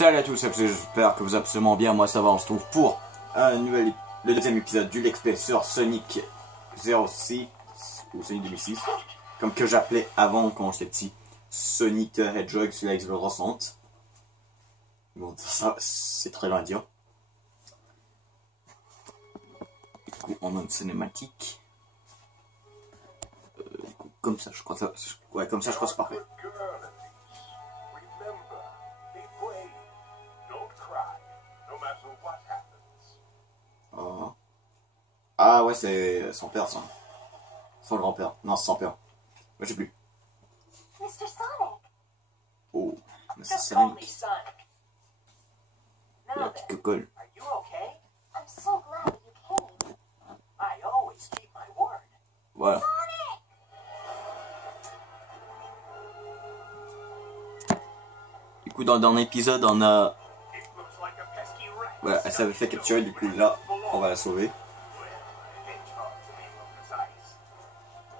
Salut à tous, j'espère que vous allez absolument bien, moi ça va, on se trouve pour le deuxième épisode du Let's Play sur Sonic 06, ou Sonic 2006, comme que j'appelais avant quand j'étais petit, Sonic Hedgehog sur la Xbox 360. Bon, ça c'est très long à dire. Du coup, en mode cinématique. Du coup, comme ça, je crois que ça, ouais, comme ça, je crois que c'est parfait. Oh. Ah ouais, c'est son père, ça. Son grand-père. Non, c'est son père. Moi, j'ai plus. Mr. Sonic. Oh, mais c'est Sonic. Il a Now petite then, cocolle. are you okay? I'm so glad you came. I always keep my word. Voilà. Du coup, dans le dernier épisode, on a... It looks like a pesky rat. Voilà, elle s'avait fait capturer, du coup, là, on va la sauver.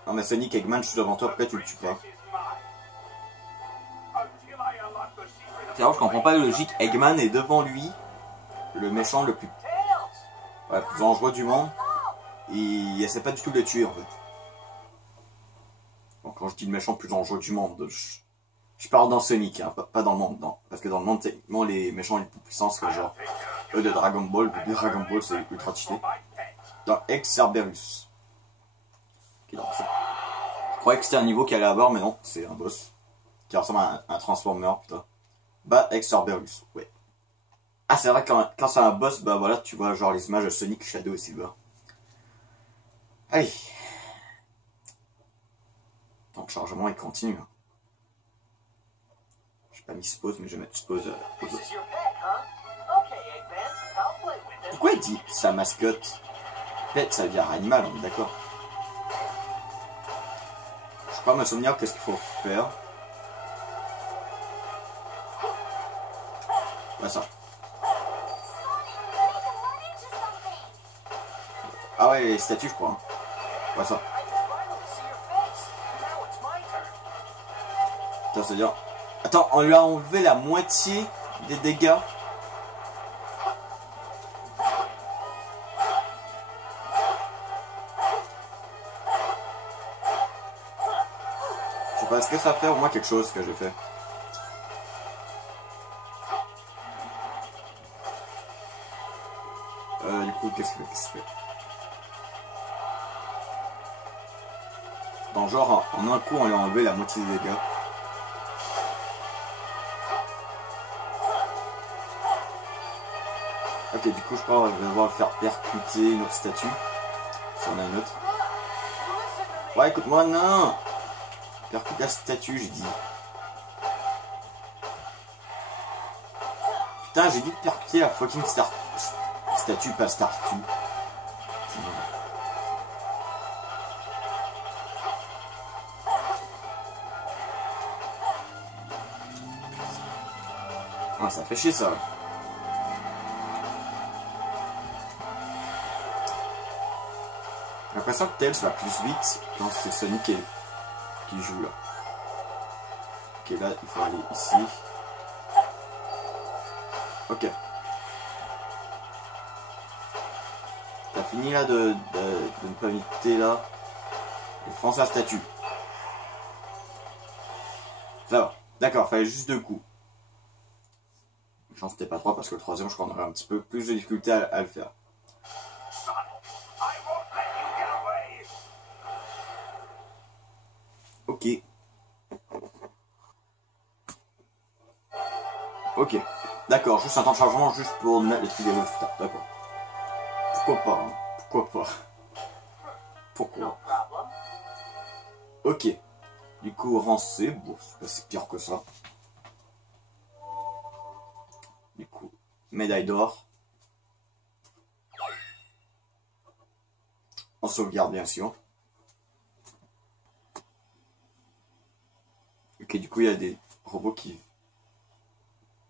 Non, mais Sonic, Eggman, je suis devant toi, pourquoi tu le tues pas? C'est vrai, je comprends pas la logique. Eggman est devant lui, le méchant le plus, ouais, plus dangereux du monde. Et il essaie pas du tout de le tuer, en fait. Bon, quand je dis le méchant le plus dangereux du monde, je parle dans Sonic, hein, pas dans le monde, non. Parce que dans le monde, techniquement, les méchants les plus puissants, c'est genre eux de Dragon Ball. De Dragon Ball, c'est ultra cheaté. Dans Cerberus. Okay, donc ça. Je croyais que c'était un niveau qui allait avoir, mais non, c'est un boss. Qui ressemble à un Transformer, putain. Bah, Cerberus, ouais. Ah, c'est vrai que quand c'est un boss, bah voilà, tu vois genre les images de Sonic, Shadow et Silver. Allez. Donc, le chargement, il continue. J'ai pas mis suppose, mais je vais mettre suppose. This is your pet, huh? Okay, Eggman, I'll play with it. Pourquoi il dit sa mascotte? Pet, ça veut dire animal, on est d'accord. Je crois me souvenir qu'est-ce qu'il faut faire. Ouais, ça. Ah ouais, les statues, je crois. Ouais, ça. I can finally see your face. Now it's my turn. Attends, c'est-à-dire... Attends, on lui a enlevé la moitié des dégâts. Je sais pas, est-ce que ça fait au moins quelque chose que j'ai fait? Du coup, qu'est-ce que c'est fait? Dans genre, en un coup, on lui a enlevé la moitié des dégâts. Ok, du coup, je crois qu'on va devoir le faire percuter une autre statue. Si on a une autre. Ouais, écoute-moi, non! Percute la statue, je dis. Putain, j'ai dit de percuter la fucking statue, pas statue. Ah, ça fait chier, ça. J'ai l'impression que Tails va plus vite quand c'est Sonic qui joue là. Ok, là, il faut aller ici. Ok. T'as fini là de ne pas éviter là. Et fonce la statue. Ça va. D'accord, fallait juste 2 coups. Chance c'était pas 3 parce que le troisième, je crois qu'on aurait un petit peu plus de difficulté à le faire. Ok. Ok. D'accord, juste un temps de chargement juste pour mettre les trucs des autres. D'accord. Pourquoi pas, hein. Pourquoi pas. Pourquoi? No problem. Ok. Du coup, rancé. Bon, c'est pas si pire que ça. Du coup, médaille d'or. On sauvegarde bien sûr. Ok, du coup, il y a des robots qui...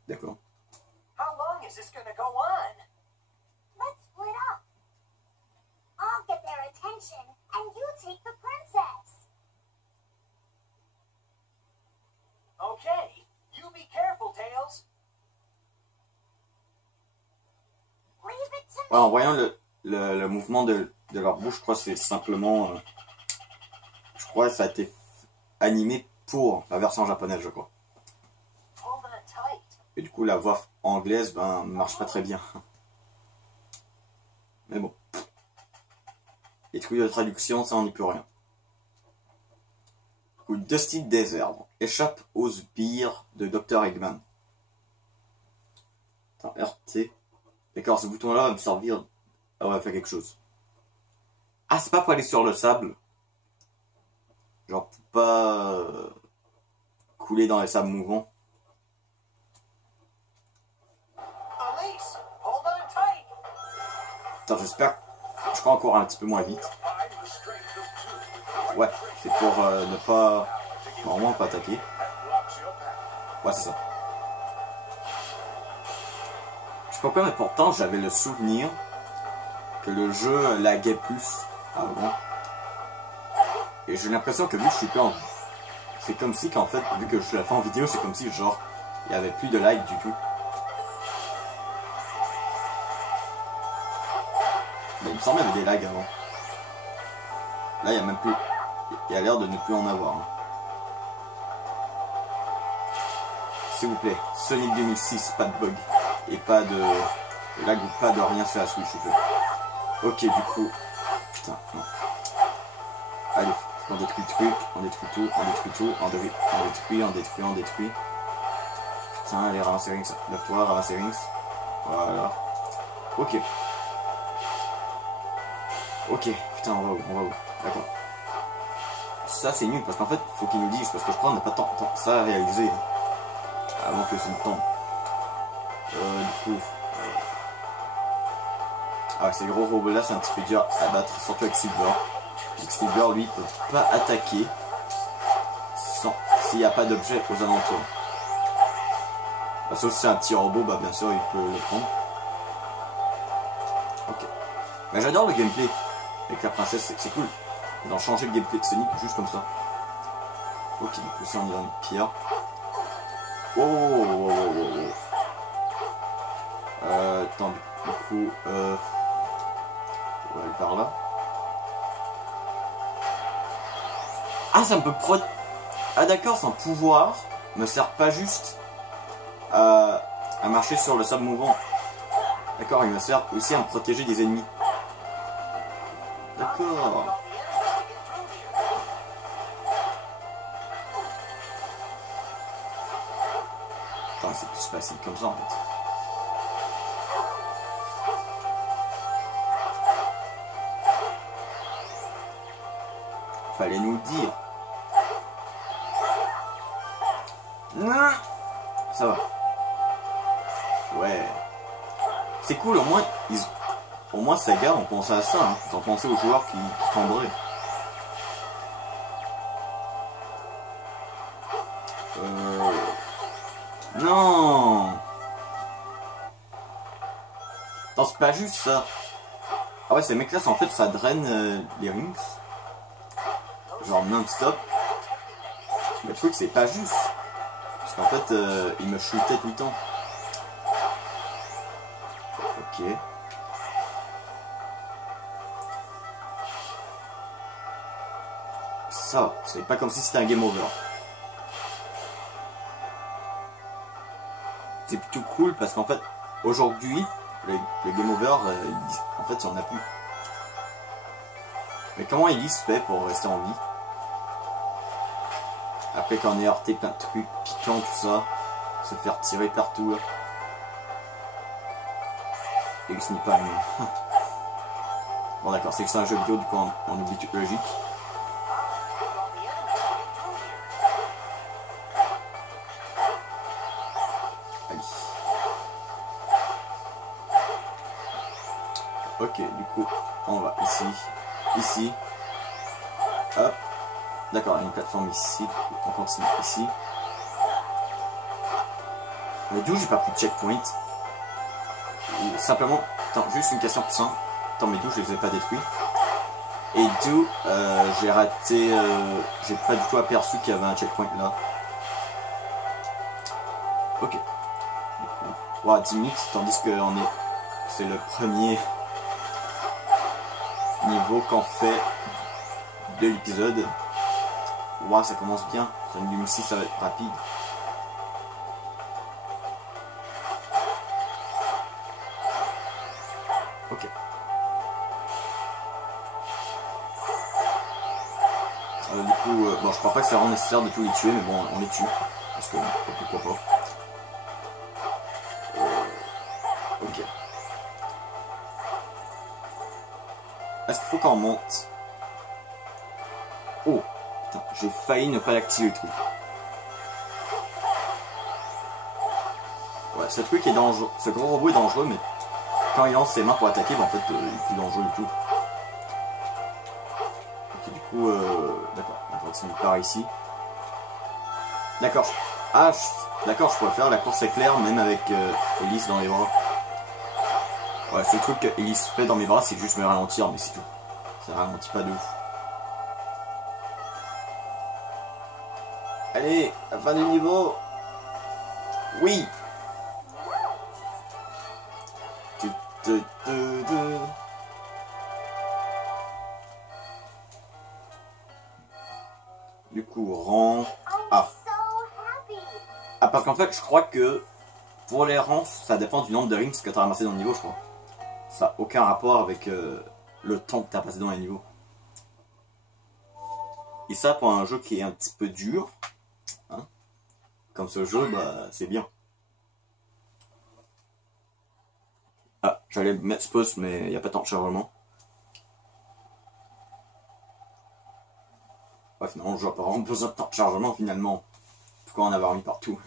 D'accord. How long is this gonna go on? Let's split up. I'll get their attention, and you take the princess. Okay, you be careful, Tails. Ouais, en voyant le mouvement de leur bouche, je crois que c'est simplement... je crois que ça a été animé pour la version japonaise, je crois. Hold on tight. Et du coup, la voix anglaise, ben, marche pas très bien. Mais bon. Les trucs de traduction, ça, on n'y peut rien. Du coup, Dusty Desert échappe aux sbires de Dr. Eggman. Attends, RT. D'accord, ce bouton-là va me servir... Ah ouais, faire quelque chose. Ah, c'est pas pour aller sur le sable. Genre, pour pas... couler dans les sables mouvants. Elise, hold on tight. Attends, j'espère que je crois encore un petit peu moins vite. Ouais, c'est pour ne pas... Normalement, pas attaquer. Ouais, c'est ça. Je sais pas pourquoi, mais pourtant, j'avais le souvenir que le jeu laguait plus avant. Et j'ai l'impression que vu que je suis plus en... C'est comme si qu'en fait, vu que je l'ai fait en vidéo, c'est comme si genre, il y avait plus de lag du tout. Mais il me semble qu'il y avait des lags avant. Là, il y a même plus... Il y a l'air de ne plus en avoir. Hein. S'il vous plaît, Sonic 2006, pas de bug. Et pas de lag ou pas de rien sur la Switch, je veux. Ok, du coup... Putain, non. Allez, on détruit le truc, on détruit tout, on détruit tout, on détruit. Putain, allez, ramasser Rings. Lève-toi, ramasser Rings. Voilà. Ok. Ok, putain, on va où? D'accord. Ça, c'est nul, parce qu'en fait, faut qu'il nous dise, parce que je crois qu'on n'a pas tant ça à réaliser. Avant que ça ne tombe. Du coup... Ah, ces gros robots là, c'est un petit peu dur à battre, surtout avec Silver. Silver, lui, peut pas attaquer s'il n'y a pas d'objet aux alentours. Bah, sauf si c'est un petit robot, bah bien sûr, il peut le prendre. Ok. Mais j'adore le gameplay avec la princesse, c'est cool. Ils ont changé le gameplay de Sonic juste comme ça. Ok, du coup, ça, on est dans une pierre. Oh. Attends, du coup, on va aller par là. Ah, ça me peut Ah d'accord, son pouvoir ne sert pas juste à marcher sur le sable mouvant. D'accord, il me sert aussi à me protéger des ennemis. D'accord. Attends, c'est plus facile comme ça en fait. Fallait nous le dire. Non. Ça va. Ouais. C'est cool, au moins Sega ont pensé à ça. Hein. Ils ont pensé aux joueurs qui tomberaient. Non. Non, c'est pas juste ça. Ah ouais, ces mecs là, en fait, ça draine les rings. Genre non-stop. Mais le truc, c'est pas juste. Parce qu'en fait, il me shootait tout le temps. Ok. Ça, c'est pas comme si c'était un game over. C'est plutôt cool parce qu'en fait, aujourd'hui, le game over, en fait, il n'y en a plus. Mais comment Elise fait pour rester en vie? Après qu'on ait heurté plein de trucs piquants, tout ça, se faire tirer partout là. Et que ce n'est pas mieux. Bon d'accord, c'est que c'est un jeu vidéo, du coup on oublie toute logique. Allez. Ok, du coup, on va ici, ici, hop. D'accord, il y a une plateforme ici, on continue ici. Mais d'où j'ai pas pris de checkpoint? Ou simplement, attends, juste une question plus simple. Attends, mais d'où je les ai pas détruits? Et d'où j'ai raté, j'ai pas du tout aperçu qu'il y avait un checkpoint là. Ok. Ouais, 10 minutes, tandis que c'est le premier niveau qu'en fait de l'épisode. Ouah, ça commence bien. Sur une 2006, ça va être rapide. Ok. Du coup, bon, je crois pas que c'est vraiment nécessaire de tous les tuer, mais bon, on les tue. Parce que, pourquoi pas. Ok. Est-ce qu'il faut qu'on monte? Oh, putain, j'ai failli ne pas l'activer le truc. Ouais, ce truc est dangereux. Ce gros robot est dangereux, mais quand il lance ses mains pour attaquer, bah, en fait, il est plus dangereux du tout. Ok, du coup, d'accord, on va continuer par ici. D'accord. Ah, d'accord, je pourrais faire la course éclair même avec Elise dans les bras. Ouais, ce truc que Elise fait dans mes bras, c'est juste me ralentir, mais c'est tout. Ça ralentit pas de ouf. Allez, la fin du niveau. Oui. Du coup, rang. Ah. Ah, parce qu'en fait, je crois que pour les rangs, ça dépend du nombre de rings que tu as ramassé dans le niveau, je crois. Ça n'a aucun rapport avec le temps que tu as passé dans les niveaux. Et ça, pour un jeu qui est un petit peu dur, hein, comme ce jeu, bah, c'est bien. Ah, j'allais mettre pause, mais il n'y a pas tant de chargement. Ouais, finalement, je vois pas vraiment besoin de temps de chargement, finalement. Pourquoi en avoir mis partout?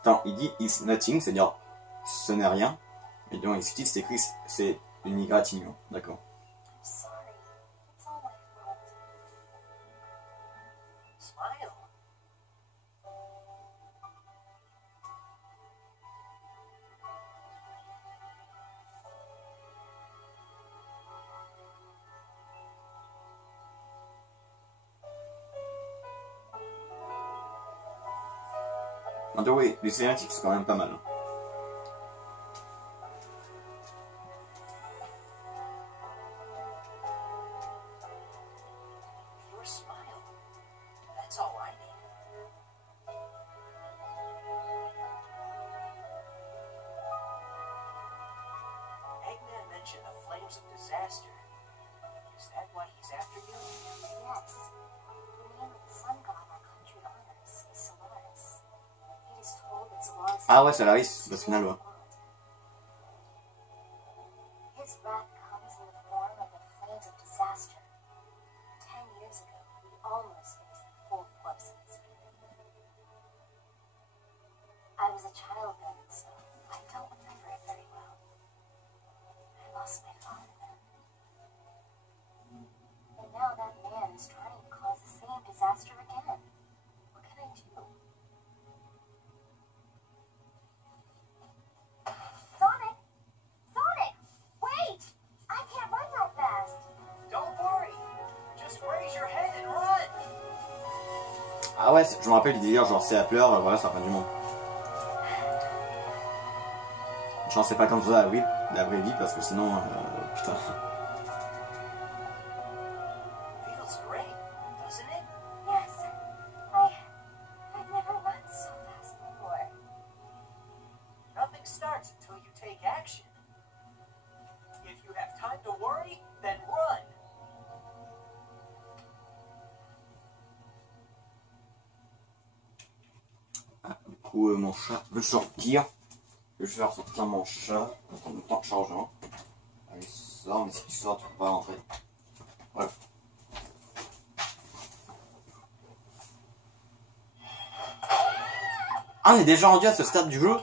Attends, il dit it's nothing, c'est-à-dire ce n'est rien. Et donc ici c'est écrit c'est une égratignure, d'accord. Oui, les cinématiques c'est quand même pas mal. Ah ouais, c'est Laris, au final, ouais. Ah ouais, je me rappelle du délire, genre c'est à pleurs, voilà, c'est la fin du monde. Genre c'est pas comme ça la vraie vie, parce que sinon, putain. Mon chat veut sortir. Je vais faire sortir mon chat. Attends le temps de chargement. Allez, sors, mais si tu sors, tu peux pas rentrer. Voilà. Ah, on est déjà rendu à ce stade du jeu.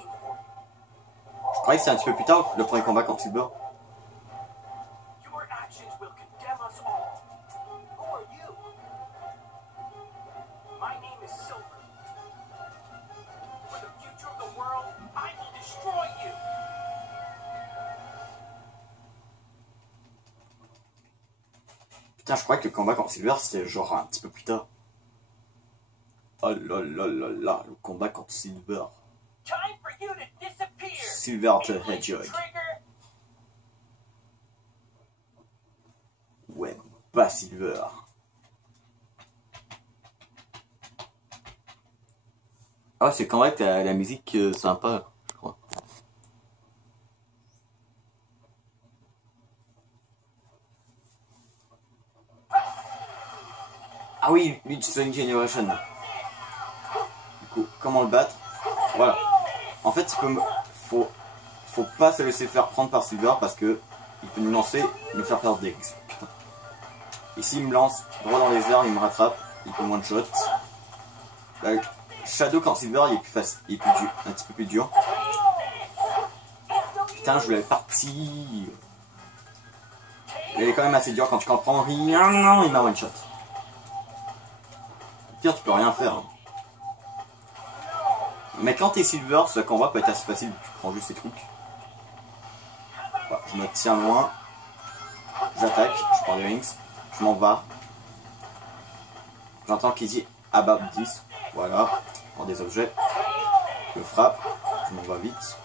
Je croyais que c'était un petit peu plus tard le premier combat contre Silver. Putain, je croyais que le combat contre Silver c'était genre un petit peu plus tard. Oh là là là là, le combat contre Silver. Time for you to disappear. Silver the English Hedgehog. Trigger. Ouais, pas Silver. Ah ouais, c'est quand même que la musique sympa, je crois. Ah oui, lui de Sonic Generation. Du coup, comment le battre? Voilà. En fait, faut pas se laisser faire prendre par Silver parce que il peut nous lancer et nous faire perdre des X. Putain. Ici, il me lance droit dans les airs, il me rattrape, il peut one shot. Là, Shadow quand Silver il est plus facile, il est plus dur, un petit peu plus dur. Putain, je voulais partir. Il est quand même assez dur quand tu comprends rien. Non, il m'a one shot. Pire, tu peux rien faire. Hein. Mais quand t'es Silver, ce combat peut être assez facile. Tu prends juste ces trucs. Voilà, je me tiens loin. J'attaque, je prends des rings. Je m'en vais. J'entends qu'il dit about 10. Voilà. Je prends des objets. Je frappe. Je m'en vais vite.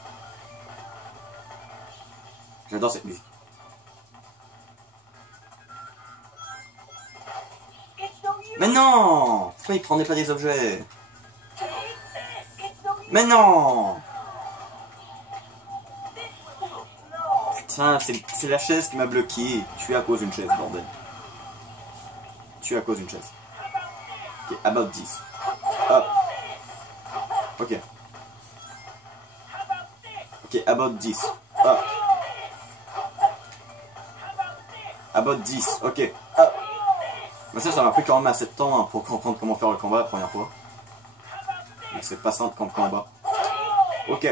J'adore cette musique. Mais non! Pourquoi il prenait pas des objets? Mais non! Putain, c'est la chaise qui m'a bloqué. Tu es à cause d'une chaise, bordel. Tu es à cause d'une chaise. Ok, about 10. Hop. Ok. Ok, about 10. Hop. About 10. Ok. Hop. Mais ça m'a pris quand même assez de temps hein, pour comprendre comment faire le combat la première fois. C'est pas simple comme combat. Ok.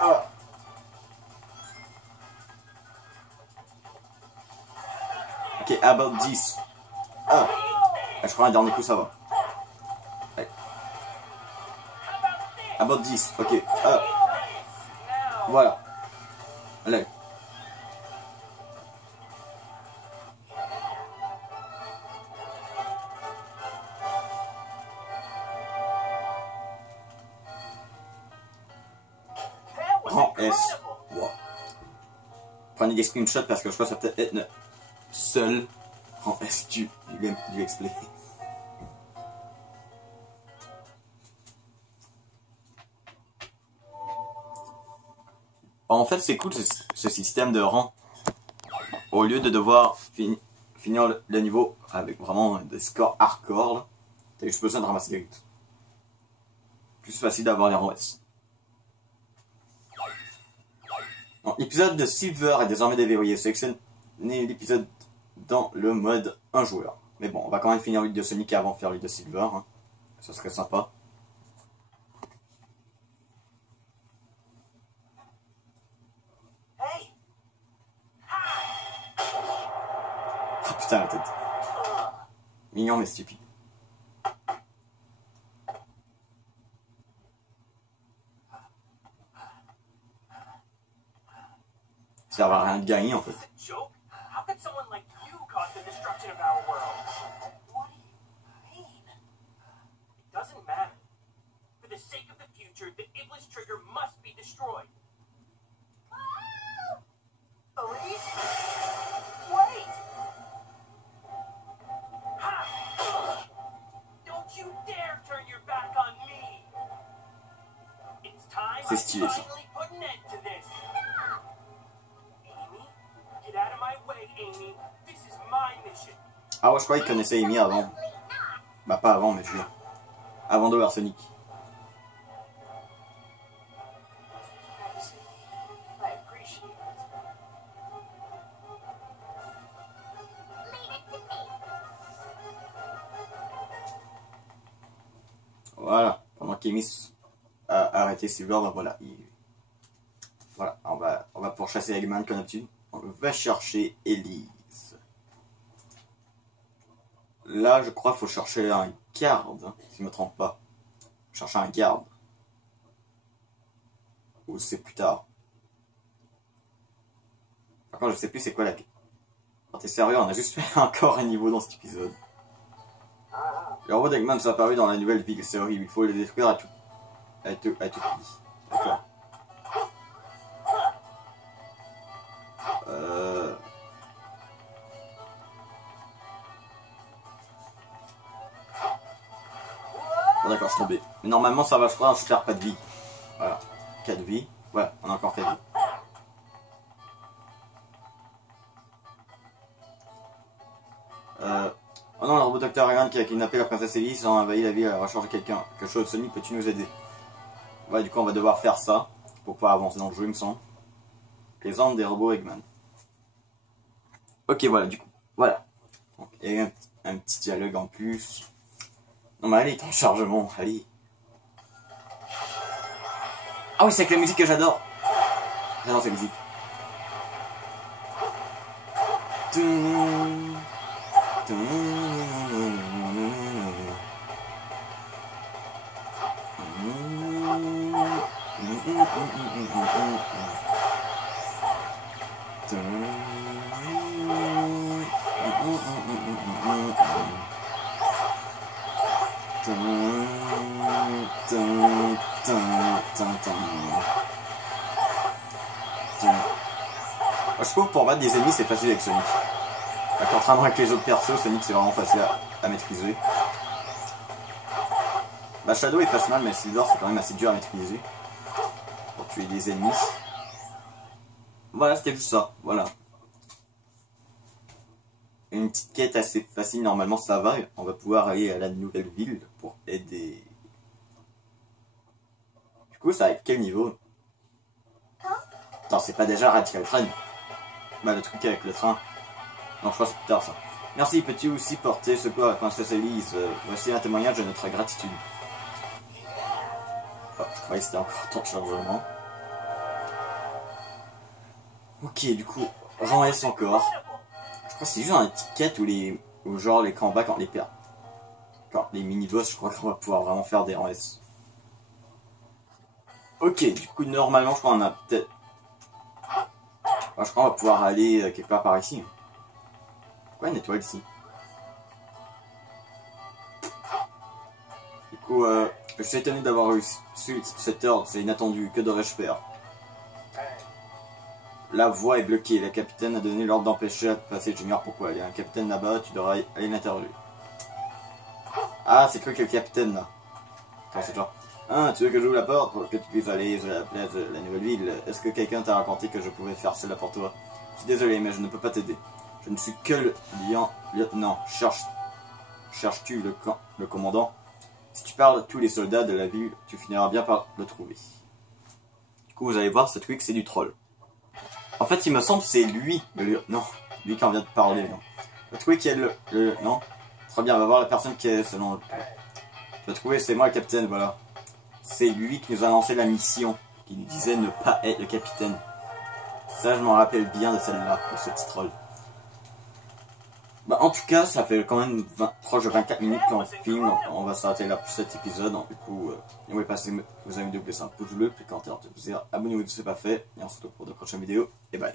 Ah. Ok, about 10. Ah. Je crois un dernier coup ça va. Allez. About 10. Ok. Ah. Voilà. Allez. Grand S. Wow. Prenez des screenshots parce que je crois que ça peut être le seul grand S du gameplay. En fait, c'est cool ce système de rang. Au lieu de devoir finir le niveau avec vraiment des scores hardcore, t'as juste besoin de ramasser des hits. Plus facile d'avoir les rangs S. L'épisode de Silver est désormais déverrouillé. Sélectionnez l'épisode dans le mode 1 joueur. Mais bon, on va quand même finir l'île de Sonic avant de faire l'île de Silver. Hein. Ça serait sympa. Oh putain la tête. Mignon mais stupide. Ça va rien de gagner en fait. How could someone like you cause the destruction of our world? What do you mean? It doesn't matter. For the sake of the future, the Iblis Trigger must be destroyed. Elise? Wait! Ha! Don't you dare turn your back on me! It's time C'est stylé ça. finally put an end to this. Amy? Get out of my way, Amy. This is my mission. Ah ouais, je croyais qu'il connaissait Amy avant. Bah pas avant, mais je veux dire. Avant de voir Sonic. I appreciate it. Leave it to me. Voilà. Pendant qu'Amy a arrêté Silver, bah voilà. Voilà, on va pourchasser Eggman comme d'habitude. On va chercher Elise. Là, je crois qu'il faut chercher un garde, hein, si je ne me trompe pas. Chercher un garde. Ou c'est plus tard. Par contre, je sais plus c'est quoi la... Oh, t'es sérieux, on a juste fait encore un niveau dans cet épisode. Le robot d'Eggman s'est apparu dans la nouvelle ville, c'est horrible, il faut le détruire à tout prix. D'accord. Bon, d'accord, je suis tombé. Mais normalement ça va, je crois, je perds pas de vie. Voilà. 4 vies. Ouais, on a encore 4 vies. Oh non, le robot Dr. Eggman qui a kidnappé la princesse Elise a envahi la ville à la recherche de quelqu'un. Quelque chose, Sonic, peux-tu nous aider? Ouais, du coup on va devoir faire ça pour pouvoir avancer dans le jeu, il me semble. Les armes des robots Eggman. Ok, voilà, du coup. Voilà. Donc, il y a un petit dialogue en plus. Non mais allez, ton chargement, allez. Ah oui, c'est avec la musique que j'adore. J'adore cette musique. Je trouve pour battre des ennemis c'est facile avec Sonic. Contrairement avec les autres persos, Sonic c'est vraiment facile à maîtriser. Bah Shadow il passe mal mais Silver c'est quand même assez dur à maîtriser. Pour tuer des ennemis. Voilà, c'était juste ça, voilà. Une petite quête assez facile, normalement ça va. On va pouvoir aller à la nouvelle ville pour aider. Du coup ça va être quel niveau? Attends, c'est pas déjà Radical Train? Bah le truc avec le train. Non, je crois que c'est plus tard ça. Merci, peux-tu aussi porter secours à la princesse Elise? Voici un témoignage de notre gratitude. Oh, je croyais que c'était encore temps de chargement. Ok, du coup, rang S encore. Je crois que c'est juste dans les petites quêtes où genre les combats quand on les perd. Quand les mini-boss, je crois qu'on va pouvoir vraiment faire des rangs S. Ok, du coup, normalement, je crois qu'on a peut-être... je crois qu'on va pouvoir aller quelque part par ici. Pourquoi une étoile ici? Du coup, je suis étonné d'avoir reçu cet ordre, c'est inattendu, que devrais-je faire? La voie est bloquée, la capitaine a donné l'ordre d'empêcher à passer, j'ignore pourquoi. Il y a un capitaine là-bas, tu devrais aller l'interviewer. Ah, c'est quoi que le capitaine là? Enfin, c'est genre... Ah, tu veux que j'ouvre la porte pour que tu puisses aller sur la place de la nouvelle ville? Est-ce que quelqu'un t'a raconté que je pouvais faire cela pour toi? Je suis désolé, mais je ne peux pas t'aider. Je ne suis que le lieutenant. Cherches-tu le commandant? Si tu parles à tous les soldats de la ville, tu finiras bien par le trouver. Du coup, vous allez voir, ce truc, c'est du troll. En fait, il me semble que c'est lui, le lieutenant. Lui qui en vient de parler. Non. Le truc qui est le lieutenant. Très bien, on va voir la personne qui est selon le... Je vais trouver, c'est moi le capitaine, voilà. C'est lui qui nous a lancé la mission. Qui nous disait ne pas être le capitaine. Ça, je m'en rappelle bien de celle-là, pour ce petit troll. Bah, en tout cas, ça fait quand même proche de 24 minutes qu'on filme, donc on va s'arrêter là pour cet épisode. Donc, du coup, n'oubliez pas si vous avez une vidéo, laissez un pouce bleu, puis commentaire de plaisir, abonnez-vous si ce n'est pas fait, et on se retrouve pour de prochaines vidéos, et bye.